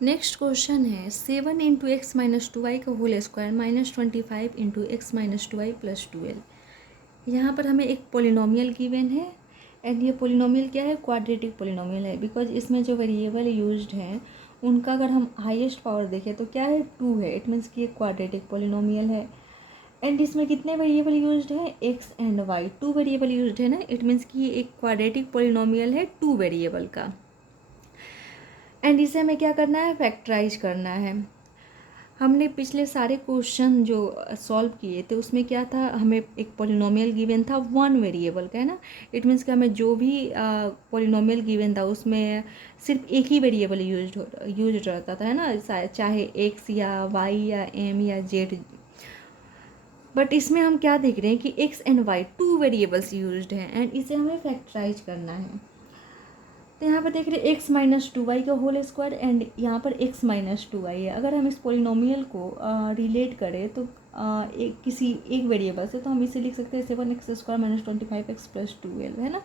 Next question है 7 into x minus two y का whole square minus 25 into x minus two y plus 12। यहाँ पर हमें एक पोलिनोमियल गिवन है एंड ये पोलिनोमियल क्या है, क्वाड्रेटिक पोलिनोमियल है। बिकॉज इसमें जो वेरिएबल यूज्ड हैं उनका अगर हम हाईएस्ट पावर देखें तो क्या है, 2 है। इट मीन्स कि एक क्वाड्रेटिक पोलिनोमियल है। एंड इसमें कितने वेरिएबल यूज्ड हैं, x and y, 2 variable used है ना। इट मीन्स कि ये एक क्वाड्रेटिक पोलिनोमियल है 2 वेरिएबल का। एंड इसे हमें क्या करना है, फैक्टराइज करना है। हमने पिछले सारे क्वेश्चन जो सॉल्व किए थे उसमें क्या था, हमें एक पोलिनोमियल गिवन था 1 वेरिएबल का, है ना। इट मीन्स कि हमें जो भी पोलिनोमियल गिवन था उसमें सिर्फ एक ही वेरिएबल यूज रहता था, है ना, चाहे एक्स या वाई या एम या जेड। बट इसमें हम क्या देख रहे हैं कि x and y 2 variables used हैं एंड इसे हमें फैक्टराइज करना है। तो यहाँ पर देख रहे हैं एक्स माइनस टू वाई का होल स्क्वायर एंड यहाँ पर एक्स माइनस टू वाई है। अगर हम इस पोलिनोमियल को रिलेट करें तो किसी एक वेरिएबल से, तो हम इसे लिख सकते हैं 7x² माइनस 25x प्लस 12, है ना।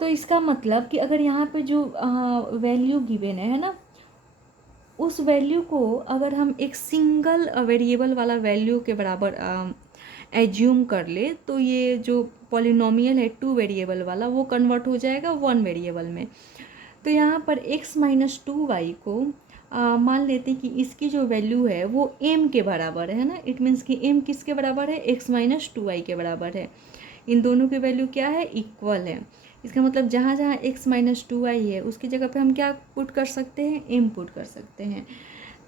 तो इसका मतलब कि अगर यहाँ पे जो वैल्यू गिवन है ना, उस वैल्यू को अगर हम एक सिंगल वेरिएबल वाला वैल्यू के बराबर एज्यूम कर ले तो ये जो पॉलिनोमियल है 2 वेरिएबल वाला वो कन्वर्ट हो जाएगा 1 वेरिएबल में। तो यहाँ पर x माइनस टू वाई को मान लेते हैं कि इसकी जो वैल्यू है वो m के बराबर है ना। इट मीन्स कि m किसके बराबर है, x माइनस टू वाई के बराबर है। इन दोनों की वैल्यू क्या है, इक्वल है। इसका मतलब जहाँ जहाँ x माइनस टू वाई है उसकी जगह पे हम क्या पुट कर सकते हैं, m पुट कर सकते हैं।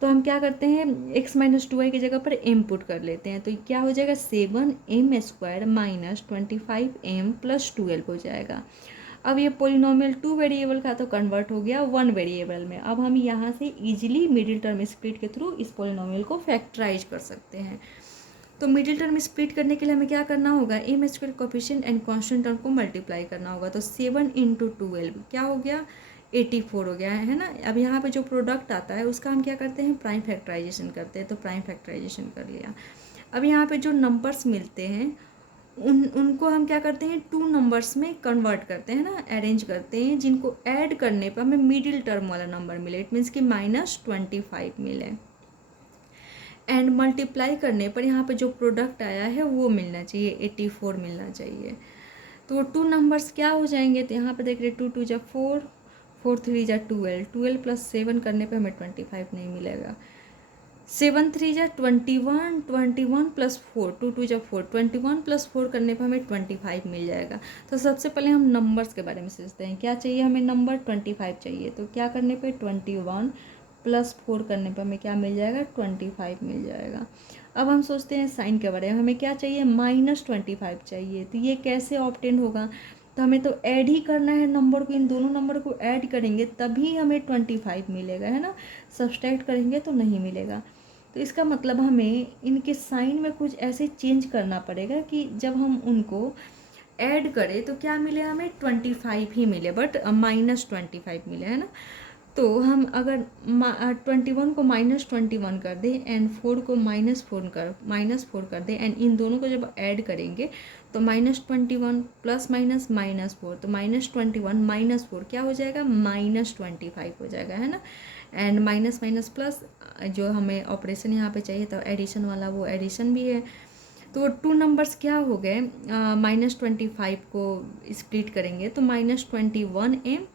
तो हम क्या करते हैं, x माइनस टू वाई की जगह पर m पुट कर लेते हैं। तो क्या हो जाएगा, 7m² माइनस 25m प्लस 12 हो जाएगा। अब ये पोलिनोमियल 2 वेरिएबल का तो कन्वर्ट हो गया 1 वेरिएबल में। अब हम यहाँ से इजीली मिडिल टर्म स्प्लिट के थ्रू इस पोलिनोमियल को फैक्टराइज कर सकते हैं। तो मिडिल टर्म स्प्लिट करने के लिए हमें क्या करना होगा, m² coefficient and constant term को मल्टीप्लाई करना होगा। तो 7 इंटू 12 क्या हो गया, 84 हो गया है ना। अब यहाँ पे जो प्रोडक्ट आता है उसका हम क्या करते हैं, प्राइम फैक्टराइजेशन करते हैं। तो प्राइम फैक्टराइजेशन कर लिया। अब यहाँ पे जो नंबर्स मिलते हैं उनको हम क्या करते हैं, 2 नंबर्स में कन्वर्ट करते हैं ना, अरेंज करते हैं, जिनको ऐड करने पर हमें मिडिल टर्म वाला नंबर मिले। इट मीन्स कि -25 मिले। एंड मल्टीप्लाई करने पर यहाँ पे जो प्रोडक्ट आया है वो मिलना चाहिए, 84 मिलना चाहिए। तो वो 2 नंबर्स क्या हो जाएंगे, तो यहाँ पे देख रहे 2 2 जा 4, 4 3 जा 12, 12 प्लस 7 करने पे हमें 25 नहीं मिलेगा। 7 3 जा 21, 21 प्लस 4, 2 2 जा 4, 21 प्लस 4 करने पे हमें 25 मिल जाएगा। तो सबसे पहले हम नंबर्स के बारे में सोचते हैं, क्या चाहिए हमें, नंबर 25 चाहिए। तो क्या करने पे, 21 प्लस 4 करने पे हमें क्या मिल जाएगा, 25 मिल जाएगा। अब हम सोचते हैं साइन के बारे में, हमें क्या चाहिए, -25 चाहिए। तो ये कैसे ऑब्टेन होगा, तो हमें तो ऐड ही करना है नंबर को, इन दोनों नंबर को ऐड करेंगे तभी हमें 25 मिलेगा, है ना। सब्सट्रैक्ट करेंगे तो नहीं मिलेगा। तो इसका मतलब हमें इनके साइन में कुछ ऐसे चेंज करना पड़ेगा कि जब हम उनको ऐड करें तो क्या मिले, हमें 25 ही मिले, बट -25 मिले, है ना। तो हम अगर 21 को -21 कर दें एंड 4 को -4 कर दें एंड इन दोनों को जब ऐड करेंगे तो -21 प्लस माइनस -4, तो -21 -4 क्या हो जाएगा, -25 हो जाएगा, है ना। एंड माइनस माइनस प्लस जो हमें ऑपरेशन यहाँ पे चाहिए तो एडिशन वाला, वो एडिशन भी है। तो 2 नंबर्स क्या हो गए, -25 को स्प्लिट करेंगे तो -21m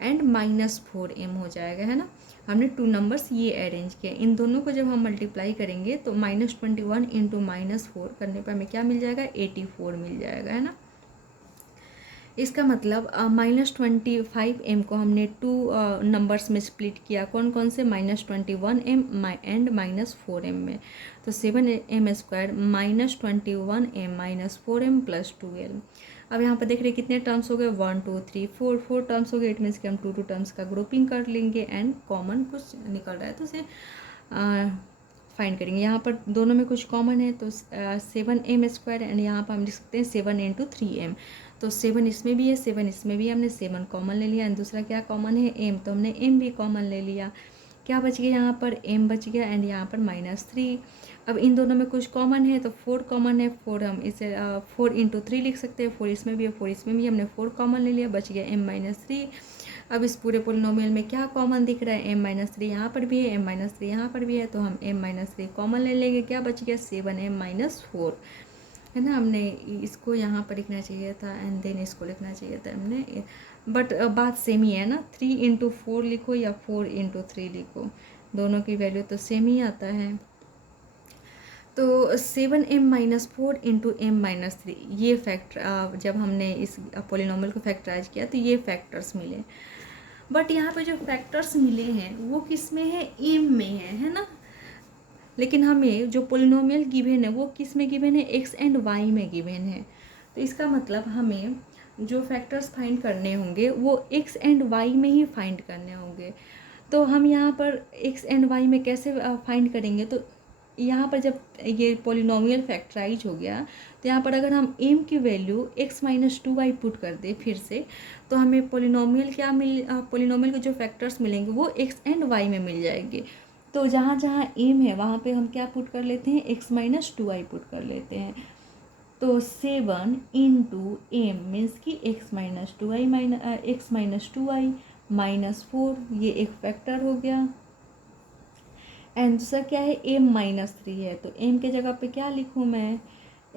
एंड -4m हो जाएगा, है ना। हमने 2 नंबर्स ये अरेंज किए, इन दोनों को जब हम मल्टीप्लाई करेंगे तो -21 इंटू -4 करने पर हमें क्या मिल जाएगा, 84 मिल जाएगा, है ना। इसका मतलब -25m को हमने 2 नंबर्स में स्प्लिट किया, कौन कौन से, -21m एंड -4m में। तो 7m² -21m -4m प्लस 12। अब यहाँ पर देख रहे कितने टर्म्स हो गए, 1 2 3 4 टर्म्स हो गए। इट मीन्स कि हम 2 टर्म्स का ग्रुपिंग कर लेंगे एंड कॉमन कुछ निकल रहा है तो उसे फाइंड करेंगे। यहाँ पर दोनों में कुछ कॉमन है तो 7m² एंड यहाँ पर हम लिख सकते हैं 7 इंटू 3m। तो 7 इसमें भी है, 7 इसमें भी है, हमने 7 कॉमन ले लिया एंड दूसरा क्या कॉमन है, m, तो हमने m भी कॉमन ले लिया। क्या बच गया, यहाँ पर m बच गया एंड यहाँ पर -3। अब इन दोनों में कुछ कॉमन है तो 4 कॉमन है, 4 हम इसे 4 इंटू 3 लिख सकते हैं, 4 इसमें भी है, 4 इसमें भी, हमने 4 कॉमन ले लिया, बच गया m -3। अब इस पूरे पोलिनोमियल में क्या कॉमन दिख रहा है, m माइनस थ्री यहाँ पर भी है, m माइनस थ्री यहाँ पर भी है, तो हम m माइनस थ्री कॉमन ले लेंगे, क्या बच गया 7m माइनस फोर, है ना। हमने इसको यहाँ पर लिखना चाहिए था एंड देन इसको लिखना चाहिए था हमने, बट बात सेम ही है ना, 3 × 4 लिखो या 4 × 3 लिखो, दोनों की वैल्यू तो सेम ही आता है। तो 7m minus four into m minus three, ये फैक्टर जब हमने इस पोलिनोमियल को फैक्टराइज किया तो ये फैक्टर्स मिले। बट यहाँ पे जो फैक्टर्स मिले हैं वो किस में है, m में है ना। लेकिन हमें जो पोलिनोमियल गिवन है वो किस में गिवन है, x एंड y में गिवन है। तो इसका मतलब हमें जो फैक्टर्स फाइंड करने होंगे वो x एंड y में ही फाइंड करने होंगे। तो हम यहाँ पर x एंड y में कैसे फाइंड करेंगे, तो यहाँ पर जब ये पोलिनोमियल फैक्टराइज हो गया तो यहाँ पर अगर हम m की value x minus 2y put कर दें फिर से, तो हमें पोलिनोमियल क्या पोलिनोमियल के जो फैक्टर्स मिलेंगे वो x एंड y में मिल जाएंगे। तो जहाँ जहाँ m है वहाँ पे हम क्या पुट कर लेते हैं, x माइनस 2y पुट कर लेते हैं। तो 7 इंटू एम मीन्स कि x माइनस 2y माइनस 4, ये एक फैक्टर हो गया। एंड दूसरा क्या है, m माइनस थ्री है, तो m के जगह पे क्या लिखूँ मैं,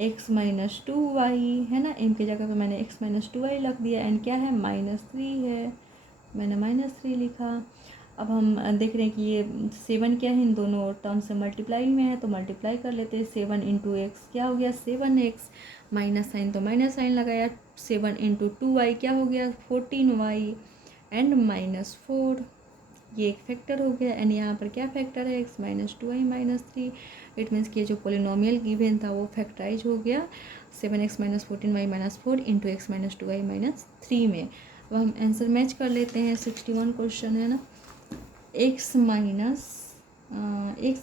x माइनस 2y, है ना, m के जगह पे मैंने x माइनस 2y रख दिया। एंड क्या है, -3 है, मैंने -3 लिखा। अब हम देख रहे हैं कि ये 7 क्या है, इन दोनों टर्म से मल्टीप्लाई में है, तो मल्टीप्लाई कर लेते हैं। 7 इंटू एक्स क्या हो गया 7x, माइनस साइन तो माइनस साइन लगाया। 7 इंटू 2y क्या हो गया 14y एंड -4, ये एक फैक्टर हो गया। एंड यहाँ पर क्या फैक्टर है, x minus 2y minus 3। It means कि जो पोलिनोमियल गिवन था वो फैक्टराइज हो गया 7x minus 14y minus 4 into x minus 2y minus 3 में। अब हम आंसर मैच कर लेते हैं। 61 क्वेश्चन है ना, x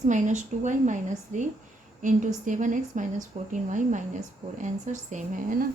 minus 2y minus 3 into 7x minus 14y minus 4, answer same है ना।